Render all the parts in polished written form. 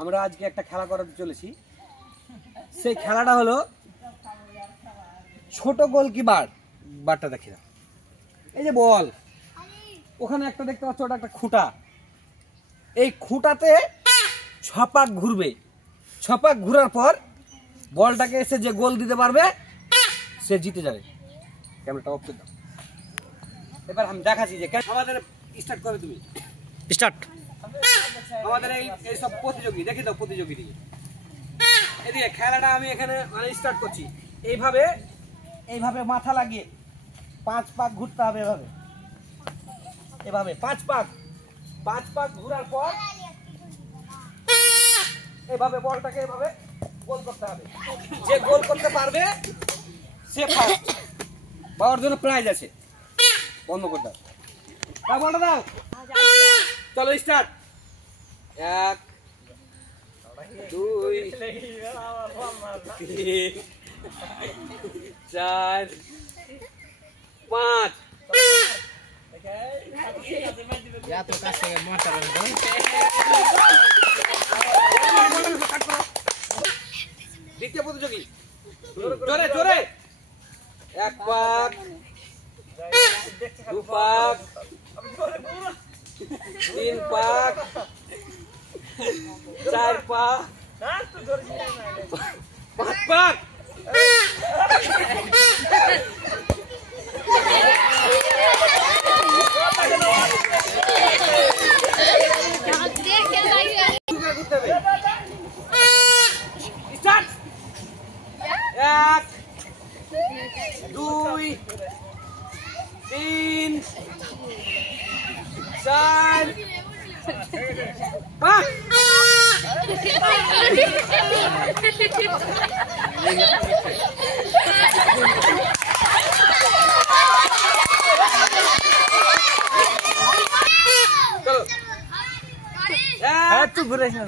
আমরা আজকে একটা খেলা করাতে চলেছি। সেই খেলাটা হলো ছোট গোল কি বারটা দেখি না, এই যে বল ওখানে একটা দেখতে পাচ্ছ, ওটা একটা খুঁটা। এই খুঁটাতে 6 পাক ঘুরবে। 6 পাক ঘুরার পর বলটাকে এসে যে গোল দিতে পারবে সে জিতে যাবে। ক্যামেরাটা অফ করে দাও। এবার আমি দেখাচ্ছি যে আমাদের স্টার্ট করবে। তুমি স্টার্ট। আমাদের এই সব প্রতিযোগী দেখে দাও, প্রতিযোগী দিয়ে এদিকে খেলাটা আমি এখানে মানে স্টার্ট করছি। এইভাবে মাথা লাগিয়ে 5 পাক ঘুরতে হবে। এভাবে 5 পাক ঘোরার পর এভাবে বলটাকে এভাবে গোল করতে হবে। যে গোল করতে পারবে সে ফার্স্ট, পাওয়ার জন্য প্রাইজ আছে। বন্ধ করে দাও, বলটা দাও। চলো স্টার্ট। 1 2 3 4 5। দ্বিতীয় প্রতিযোগী জোরে জোরে। 1 পাক 2 পাক 3 পাক 4 পাক 5 পাক। এক 2 3 4 5। तू घुरे ना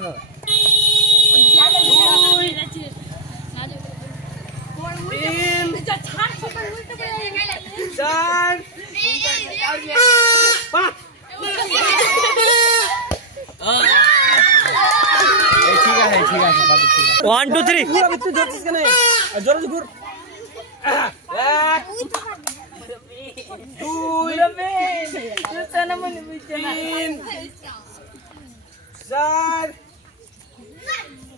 3 4 5। ठीक है 1 2 3 तू जोर से नहीं, जोर से घूर। 1 2 3 4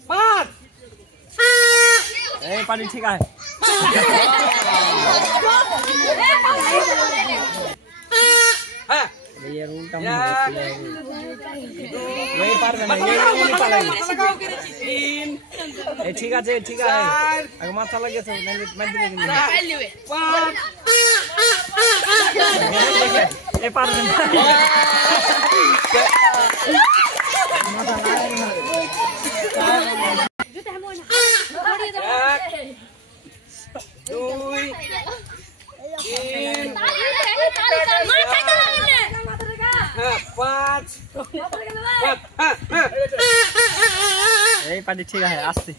5। ए पानी ठीक है। हां ये रूल का वही पार में नहीं, ये पालेगी। 3 ए ठीक है अगर माथा लगे तो मैं दिले 5 ए पार में पानी ठीक है आस्ते।